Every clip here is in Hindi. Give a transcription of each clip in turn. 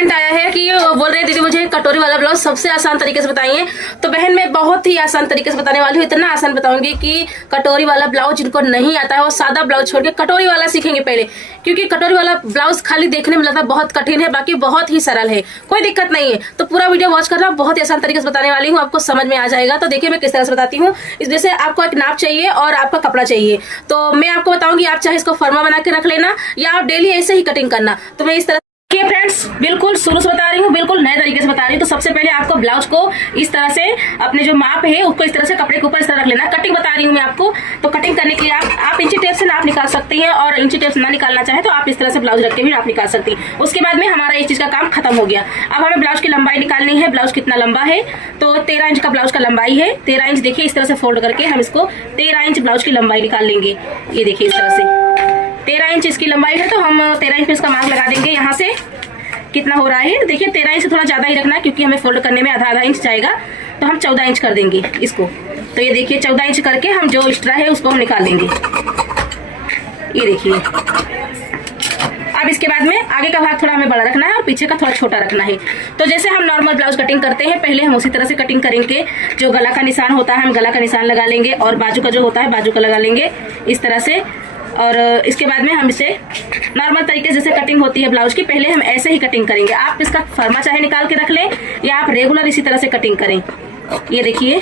कमेंट आया है कि बोल रहे दीदी मुझे कटोरी वाला ब्लाउज सबसे आसान तरीके से बताइए। तो बहन मैं बहुत ही आसान तरीके से बताने वाली हूँ, इतना आसान बताऊंगी कि कटोरी वाला ब्लाउज जिनको नहीं आता है वो सादा ब्लाउज छोड़ के कटोरी वाला सीखेंगे पहले, क्योंकि कटोरी वाला ब्लाउज खाली देखने में लगता है बहुत कठिन है, बाकी बहुत ही सरल है, कोई दिक्कत नहीं है। तो पूरा वीडियो वॉच करना, बहुत ही आसान तरीके से बताने वाली हूँ, आपको समझ में आ जाएगा। तो देखिए मैं किस तरह से बताती हूँ। जैसे आपको एक नाप चाहिए और आपका कपड़ा चाहिए, तो मैं आपको बताऊंगी आप चाहे इसको फर्मा बना के रख लेना या आप डेली ऐसे ही कटिंग करना। तो मैं इस तरह के फ्रेंड्स बिल्कुल शुरू से बता रही हूँ, बिल्कुल नए तरीके से बता रही हूँ। तो सबसे पहले आपको ब्लाउज को इस तरह से अपने जो माप है उसको इस तरह से कपड़े के ऊपर इस तरह रख लेना। कटिंग बता रही हूँ मैं आपको। तो कटिंग करने के लिए आप इंची टेप से नाप निकाल सकती हैं, और इंची टेप से ना निकालना चाहे तो आप इस तरह से ब्लाउज रख के भी नाप निकाल सकती हैं। उसके बाद में हमारा इस चीज का काम खत्म हो गया। अब हमें ब्लाउज की लंबाई निकालनी है। ब्लाउज कितना लंबा है, तो 13 इंच का ब्लाउज का लंबाई है। 13 इंच देखिए इस तरह से फोल्ड करके हम इसको 13 इंच ब्लाउज की लंबाई निकाल लेंगे। ये देखिए इस तरह से 13 इंच इसकी लंबाई है, तो हम 13 इंच पे इसका मार्क लगा देंगे। यहाँ से कितना हो रहा है देखिए, 13 इंच से थोड़ा ज्यादा ही रखना है क्योंकि हमें फोल्ड करने में आधा इंच जाएगा, तो हम 14 इंच कर देंगे इसको। तो ये देखिए 14 इंच करके हम जो एक्स्ट्रा है उसको हम निकाल लेंगे। ये देखिए अब इसके बाद में आगे का भाग थोड़ा हमें बड़ा रखना है और पीछे का थोड़ा छोटा रखना है। तो जैसे हम नॉर्मल ब्लाउज कटिंग करते हैं पहले हम उसी तरह से कटिंग करेंगे। जो गला का निशान होता है हम गला का निशान लगा लेंगे, और बाजू का जो होता है बाजू का लगा लेंगे इस तरह से। और इसके बाद में हम इसे नॉर्मल तरीके से जैसे कटिंग होती है ब्लाउज की, पहले हम ऐसे ही कटिंग करेंगे। आप इसका फर्मा चाहे निकाल के रख लें या आप रेगुलर इसी तरह से कटिंग करें। ये देखिए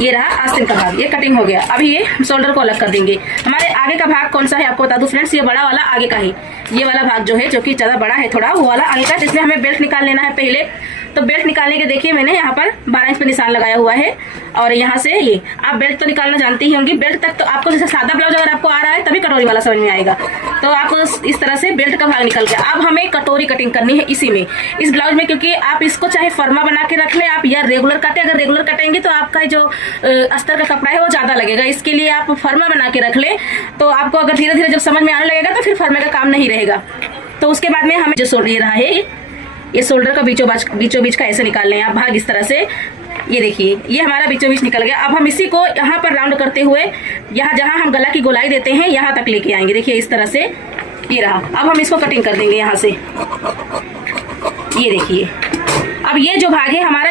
ये रहा आस्तीन का भाग, ये कटिंग हो गया। अभी ये शोल्डर को अलग कर देंगे। हमारे आगे का भाग कौन सा है आपको बता दूं फ्रेंड्स, ये बड़ा वाला आगे का है। ये वाला भाग जो है जो कि ज्यादा बड़ा है थोड़ा, वो वाला आगे का, जिसमें हमें बेल्ट निकाल लेना है पहले। तो बेल्ट निकालने के देखिए मैंने यहाँ पर 12 इंच पे निशान लगाया हुआ है, और यहाँ से ये आप बेल्ट तो निकालना जानती ही होंगी। बेल्ट तक तो आपको जैसे सादा ब्लाउज अगर आपको आ रहा है तभी कटोरी वाला समझ में आएगा। तो आप इस तरह से बेल्ट का भाग निकल गया। अब हमें कटोरी कटिंग करनी है इसी में, इस ब्लाउज में, क्योंकि आप इसको चाहे फर्मा बना के रख ले आप या रेगुलर काटे। अगर रेगुलर कटेंगे तो आपका जो अस्तर का कपड़ा है वो ज्यादा लगेगा, इसके लिए आप फर्मा बना के रख ले। तो आपको अगर धीरे धीरे जब समझ में आने लगेगा तो फिर फर्मे का काम नहीं रहेगा। तो उसके बाद में हमें जो शोल्डर रहा है, ये शोल्डर का बीचों बीच का ऐसे निकाल लें आप भाग इस तरह से। ये देखिए ये हमारा बीचों बीच निकल गया। अब हम इसी को यहाँ पर राउंड करते हुए यहाँ जहाँ हम गला की गोलाई देते हैं यहाँ तक लेके आएंगे। देखिए इस तरह से ये रहा। अब हम इसको कटिंग कर देंगे यहाँ से। ये देखिए अब ये जो भाग है हमारा